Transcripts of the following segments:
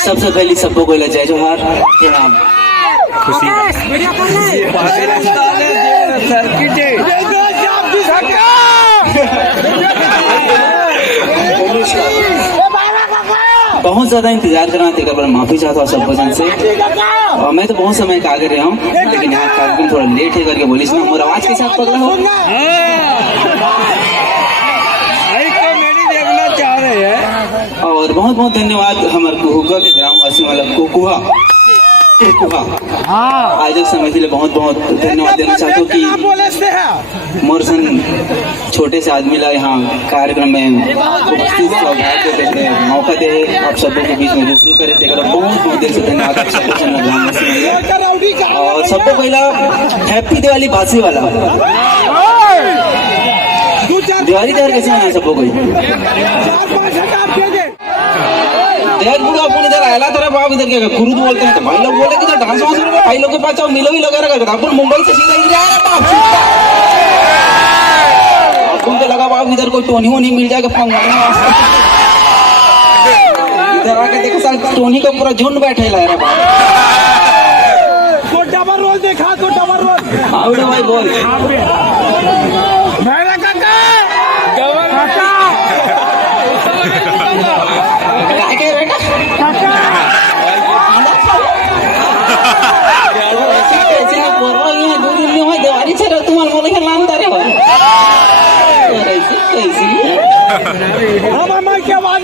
सबसे पहले सबको कोई जय जोहार प्रणाम। खुशी बहुत ज्यादा इंतजार करना थे, पर माफी चाहता हूँ सबको जन से। और मैं तो बहुत समय का आगे रहा हूँ, लेकिन यहाँ कार्यक्रम थोड़ा लेट है करके बोली ना, और आवाज के साथ पकड़ा हो और बहुत बहुत धन्यवाद हमारे कुहुआ के ग्रामवासी वाला कुहुआ आयोजक समिति लिए बहुत बहुत धन्यवाद देना चाहता हूँ कि मोरसन छोटे से आदमी ला यहाँ कार्यक्रम में उपस्थित सौभाग्य देते मौका दे आप सबों के बीच में रूबरू करे थे। बहुत बहुत दिल से धन्यवाद आप सबको ग्रामवासी और सबको पहला हैप्पी दिवाली बासी वाला दिवाली त्योहार कैसे मनाए सबको कोई देख बुढ़ा अपन इधर आयला तेरा बाप इधर क्या कुरुद बोलते हैं, तो भाई लोग बोले कि तो डांस वांस करो, भाई लोग के पास आओ मिलो ही लगा रखा अपन मुंबई से सीधा इधर आ रहा बाप अपन तो लगा बाप इधर कोई टोनी वोनी मिल जाएगा पंगाने इधर आके देखो साल टोनी का पूरा झुंड बैठे ला रहा बाप। तो डबल रोल देखा तो डबल रोल आवड़े भाई बोल मेरा काका डबल काका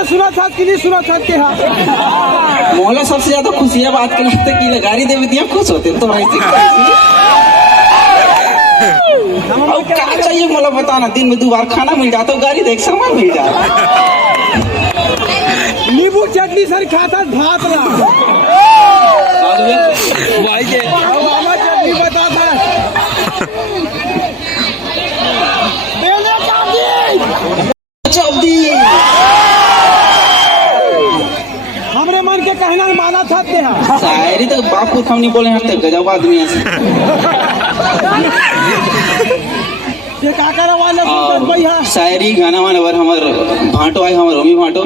सुना था कि नहीं सुना था कि हाँ मोला सबसे ज्यादा खुशी है बात के लगता कि गाड़ी दे दिया खुश होते तो भाई क्या चाहिए मोला बताना, दिन में 2 बार खाना मिल जाता गाड़ी देख सामान मिल जाता नींबू चटनी सर खाता भात ला भाई के चटनी बताता हमरे मन के कहना माना था शायरी तो बाप को हम नहीं बोले हैं गजब आदमी है ये काका वाले भैया शायरी गाना वाला वर हमर भाटो आए हमर ओमी भाटो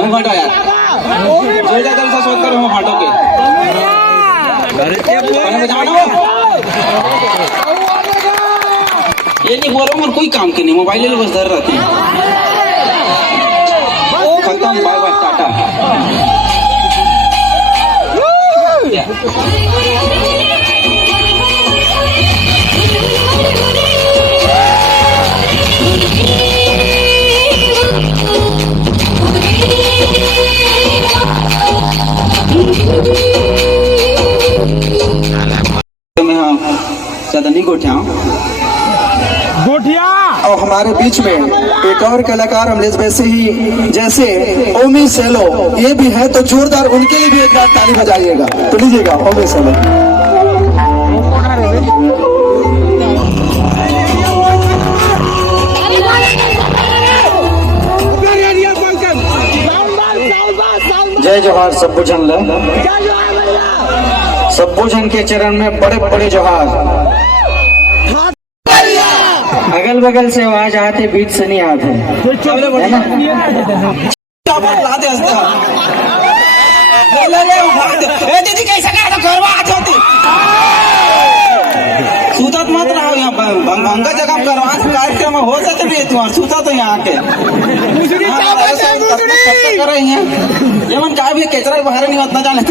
ओमी भाटो यार जो जा कर सोच कर हम भाटो के अरे बजाना ये नहीं बोल रहा हूँ कोई काम के नहीं, मोबाइल ले बस धर रहती खत्म बाय बाय टाटा। सदनी गोठिया और हमारे बीच में एक और कलाकार अमलेश वैसे ही जैसे ओमी सेलो ये भी है, तो जोरदार उनके लिए भी एक बार ताली बजाइएगा तो लीजिएगा ओमी सेलो। जय जोहार सब्बू जन सब्बू जन के चरण में बड़े बड़े जोहार। अगल बगल से आवाज आते बीच से नहीं आते सूतत मत रहो यहाँ पर भंगा जगह करवा कार्यक्रम हो सकते नहीं तुम्हारा सूता तो यहाँ के कर रही है जेमन का भी केचरा बाहर नहीं होता जाने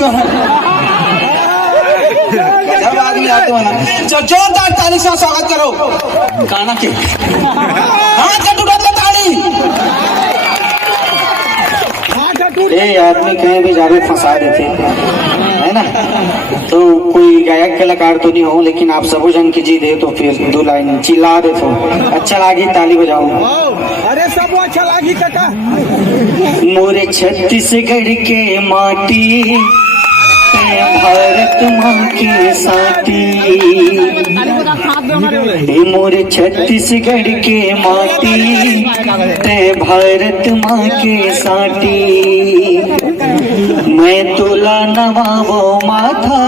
जब आदमी आते हो ना जोरदार ताली से स्वागत करो गाना के हाथ से टूटा ताली ये आदमी कहीं भी जाके फंसा देते है ना। तो कोई गायक कलाकार तो नहीं हो, लेकिन आप सबो जन की जी दे तो फिर 2 लाइन चिल्ला दे तो अच्छा लागी, ताली बजाओ। अरे सब अच्छा लागी काका। मोरे छत्तीसगढ़ के माटी भारत माँ के साथी, मोरे छत्तीसगढ़ के माटी ते भारत माँ के साथी। मैं तोला नवाबो माथा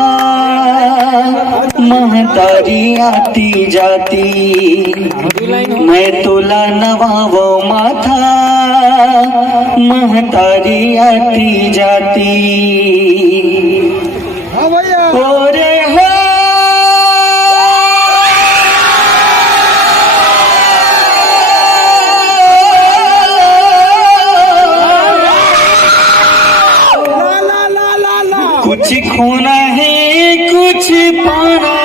महतारी आती जाती, मैं तोला नवाबो माथा महतारी आती जाती। हाँ भैया ओरे हो ला ला ला ला कुछ खोना है कुछ पाना,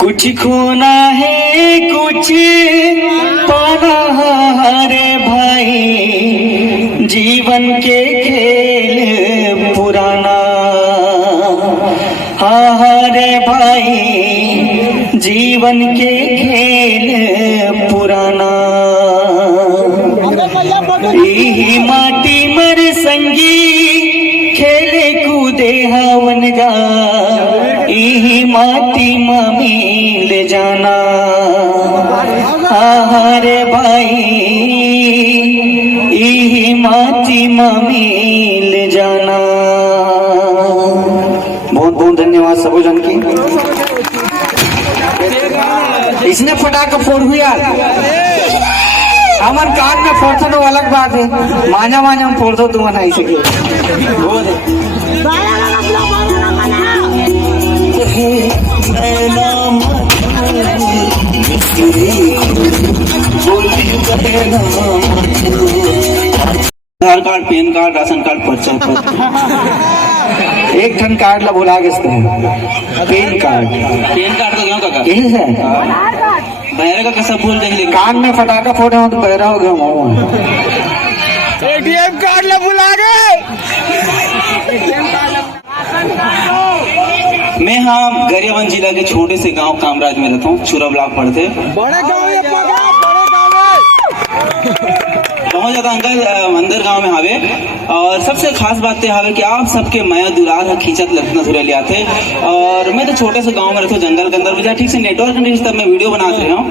कुछ खोना है कुछ पाना रे भाई, जीवन के खेल पुराना। हाँ रे भाई, जीवन के खेल पुराना। ई माटी मर संगी खेले कूदे हवन गा, ई माटी ममी ले जाना। हाँ रे भाई, ई माटी ममी ले जाना। बहुत बहुत धन्यवाद सबो जन की। इसने फटाका फोड़ हुआ, हमार कान में फोड़ता तो अलग बात है, मांझा मांझा हम फोड़ दो तुम नहीं सके। Aadhaar card, PAN card, ration card, पर्चा एक ठन कार्ड ला बुला के पैन कार्ड। पैन कार्ड तो क्यों काका? यही है बहरे का कैसा भूल जाएंगे? कान में फटाका फोड़े हो तो बहरा हो गया। एटीएम कार्ड ला बुला गए। मैं हाँ गरियाबंद जिला के छोटे से गांव कामराज में रहता हूँ, चूरा ब्लॉक पड़ते। बड़े गाँव में पगा, बड़े गाँव में बहुत ज्यादा अंदर गांव में हावे। और सबसे खास बात यह हावे कि आप सबके माया दुलार खींचत लगना थोड़े ले आते। और मैं तो छोटे से गांव में रहता हूँ, जंगल के अंदर, मुझे ठीक से नेटवर्क नहीं, तब मैं वीडियो बना रहा हूँ।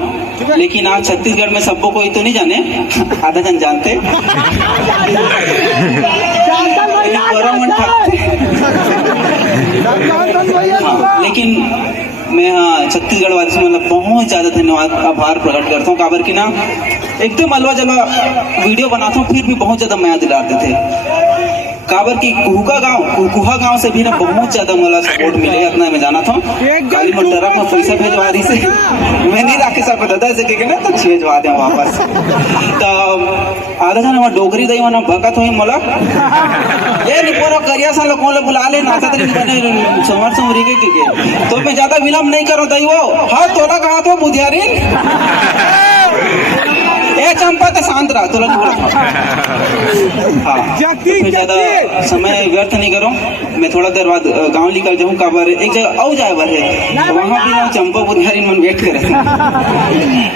लेकिन आप छत्तीसगढ़ में सबको कोई तो नहीं जाने, आधा जन जानते। हाँ, लेकिन मैं हाँ छत्तीसगढ़ वासी से मतलब बहुत ज्यादा धन्यवाद आभार प्रकट करता हूँ। काबर की ना एकदम अलवा जलवा वीडियो बनाता हूँ, फिर भी बहुत ज्यादा माया दिलाते थे। काबर की कुहा गांव से भी ना बहुत ज्यादा मला सपोर्ट मिले, इतना मैं जाना था। खाली मैं ट्रक में पैसा भेजवा रही से मैं नहीं राखे सकता दादा से के ना तो भेजवा दे वापस। तो आधा जन हमारा डोगरी दई वना भगत होई मला ये निपोरो करिया सा लोग कोले बुला ले नाता तरी बने समर समरी के तो मैं ज्यादा विलंब नहीं करो दई वो। हाँ तोला कहा तो बुधियारिन ए चंपा तो शांत रहा, तोला नहीं बोला। हाँ तो ज्यादा समय व्यर्थ नहीं करो, मैं थोड़ा देर बाद गांव निकल जाऊँ। काबर एक जगह औ जाए बर है, वहाँ भी ना चंपा बुधियारिन मन वेट करे।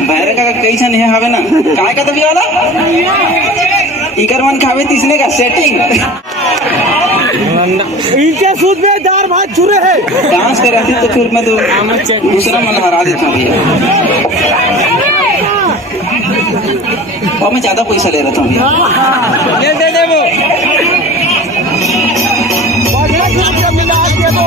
बहरे का कई छन है हावे ना काय का तभी वाला इकर मन खावे तीसने का सेटिंग इनके सूद में दार भात चुरे है। डांस कर रही तो फिर मैं तो दूसरा मन हरा देता हूँ भैया। और मैं ज्यादा पैसा ले रहा था भैया। ये दे वो मिला के दो।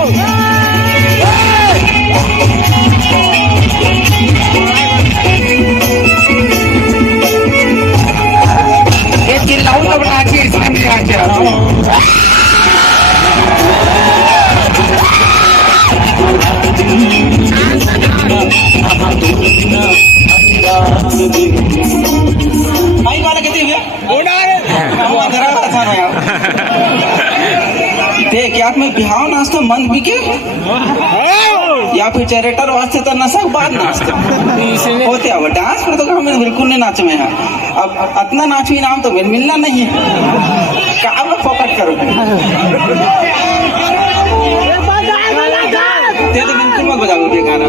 ये चिल्लाऊ तो बना के इसमें आ गया। भाई वाला कितने भैया? उड़ा है। जरा आसान है यार। ते क्या मैं बिहाव नाचता मन बिके या फिर चैरेटर वास्ते तो नशा बाद नाचता होते अब डांस पर तो काम में बिल्कुल नहीं नाच में है अब इतना नाच भी नाम तो मिलना नहीं है क्या मैं फोकट करूँ ते तो बिल्कुल मत बजाओ ये गाना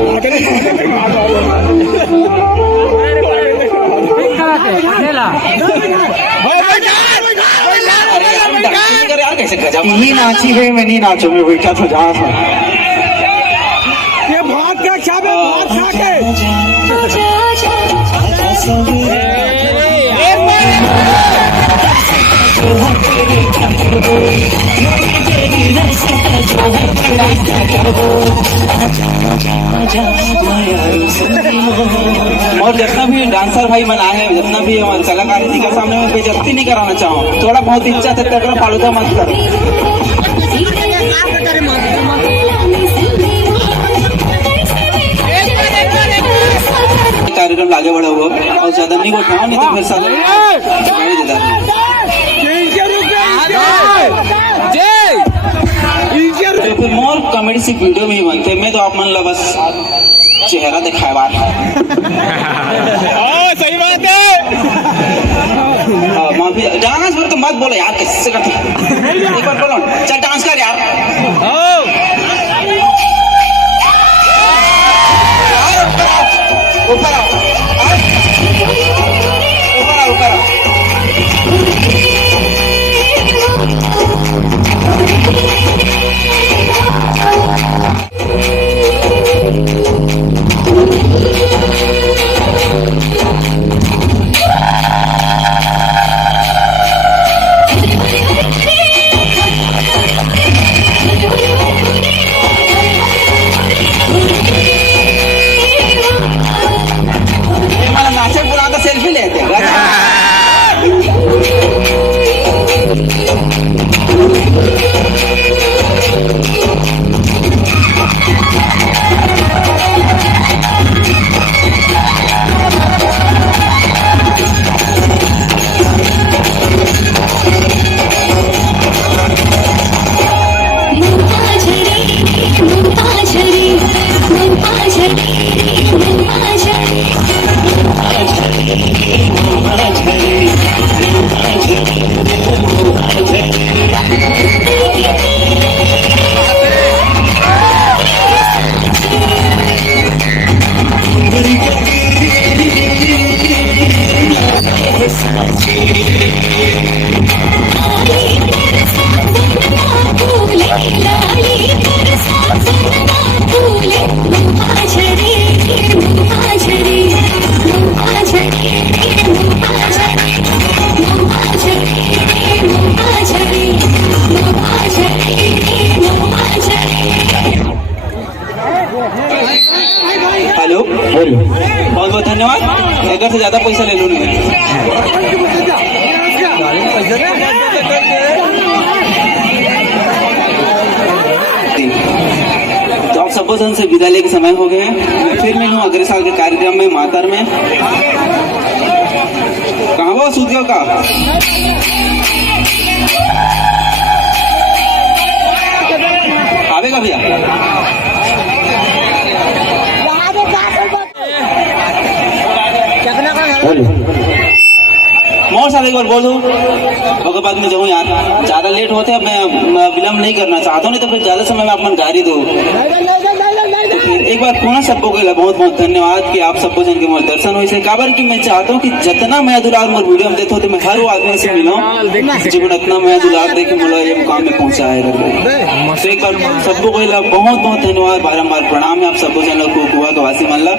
अरे यार डांस नहीं कर यार कैसे गजब यही नाची है, मैं नहीं नाचू, मैं बैठा था जहाँ था। ये भात का क्या बे भात खा के और जितना भी डांसर भाई बना है जितना भी हमारे कलाकार जी का सामने में बेइज्जती नहीं कराना चाहूँ थोड़ा बहुत इच्छा से तगड़ा फालूदा मत कर कार्यक्रम आगे बढ़ा हुआ और ज्यादा नहीं बैठाओ नहीं तो फिर साथ तो फिर मोर कॉमेडी सी वीडियो में ही बनते मैं तो आप मन ला बस चेहरा दिखाए बार सही बात है माफी डांस पर तो मत बोलो यार कैसे करते एक बार बोलो चल डांस कर यार ऊपर आओ ऊपर आओ ऊपर आओ नाचे बुला तो सेल्फी लेते हेलो बहुत बहुत धन्यवाद एक से ज्यादा पैसा ले लो तो आप सब जन से विद्यालय के समय हो गए हैं फिर मिलूँ अगले साल के कार्यक्रम में मातर में कहाँ वो सूद का आवेगा भैया मोर साहब एक बार बोल दूं उसके बाद में जाऊँ यार ज्यादा लेट होते अब मैं विलम्ब नहीं करना चाहता हूँ नहीं तो फिर ज्यादा समय में अपन गाड़ी दो तो फिर एक बार पुनः सबको के बहुत बहुत धन्यवाद कि आप सबको जन के मोर दर्शन हुई से काबर की मैं चाहता हूँ कि जितना मैं दुलार मोर वीडियो में देते होते मैं हर वो आदमी से मिलूं जीवन इतना मैं दुलार देखे मुला ये मुकाम में पहुंचाए तो एक बार सबको को बहुत बहुत धन्यवाद बारम्बार प्रणाम है आप सबको जन को कुआ का वासी मन ला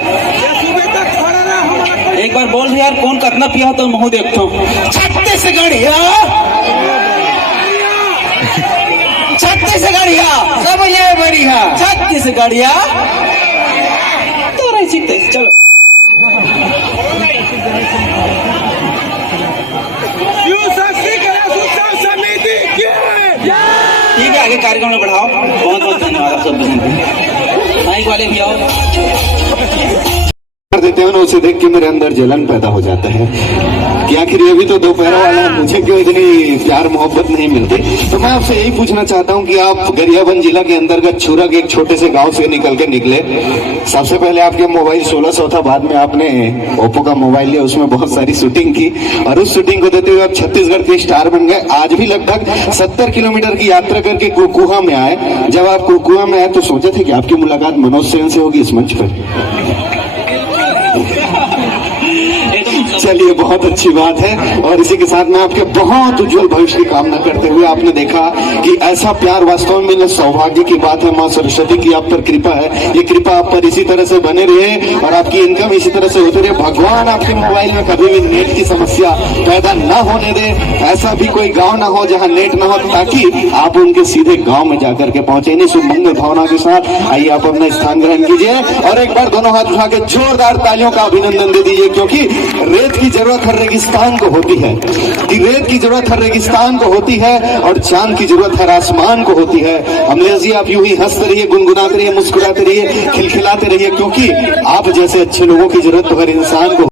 एक बार बोल यार कौन कितना पिया तो महू देखता हूँ छत्तीसगढ़िया सब ये बढ़िया छत्तीसगढ़िया तो रही सीखते चलो ठीक है आगे कार्यक्रम में बढ़ाओ बहुत बहुत धन्यवाद आप सब माइक वाले भी आओ कर देते हैं ना, उसे देख के मेरे अंदर जलन पैदा हो जाता है कि आखिर ये भी तो दोपहर वाला है, मुझे क्यों इतनी प्यार मोहब्बत नहीं मिलती। तो मैं आपसे यही पूछना चाहता हूँ कि आप गरियाबंद जिला के अंतर्गत छुरा के एक छोटे से गांव से निकल के निकले। सबसे पहले आपके मोबाइल 1600 था, बाद में आपने ओप्पो का मोबाइल लिया, उसमें बहुत सारी शूटिंग की और उस शूटिंग को देते हुए आप छत्तीसगढ़ के स्टार बन गए। आज भी लगभग 70 किलोमीटर की यात्रा करके कुकुहा में आए। जब आप कुकुहा में आए तो सोचे थे कि आपकी मुलाकात मनोज सेन से होगी इस मंच पर? चलिए, बहुत अच्छी बात है। और इसी के साथ में आपके बहुत उज्जवल भविष्य की कामना करते हुए, आपने देखा कि ऐसा प्यार वास्तव में मिलना सौभाग्य की बात है। माँ सरस्वती की आप पर कृपा है, ये कृपा आप पर इसी तरह से बने रहे और आपकी इनकम इसी तरह से होती रहे। भगवान आपके मोबाइल में कभी भी नेट की समस्या पैदा ना होने दे, ऐसा भी कोई गाँव ना हो जहाँ नेट ना हो, ताकि आप उनके सीधे गाँव में जाकर के पहुंचे। इन्हीं सुमंगल भावना के साथ आइए आप अपना स्थान ग्रहण कीजिए और एक बार दोनों हाथ उठा के जोरदार तालियों का अभिनंदन दे दीजिए, क्योंकि रेत की जरूरत हर रेगिस्तान को होती है, कि रेत की जरूरत हर रेगिस्तान को होती है और चांद की जरूरत हर आसमान को होती है। अमलेश जी, आप यूं ही हंसते रहिए, गुनगुनाते रहिए, मुस्कुराते रहिए, खिलखिलाते रहिए, क्योंकि आप जैसे अच्छे लोगों की जरूरत तो हर इंसान को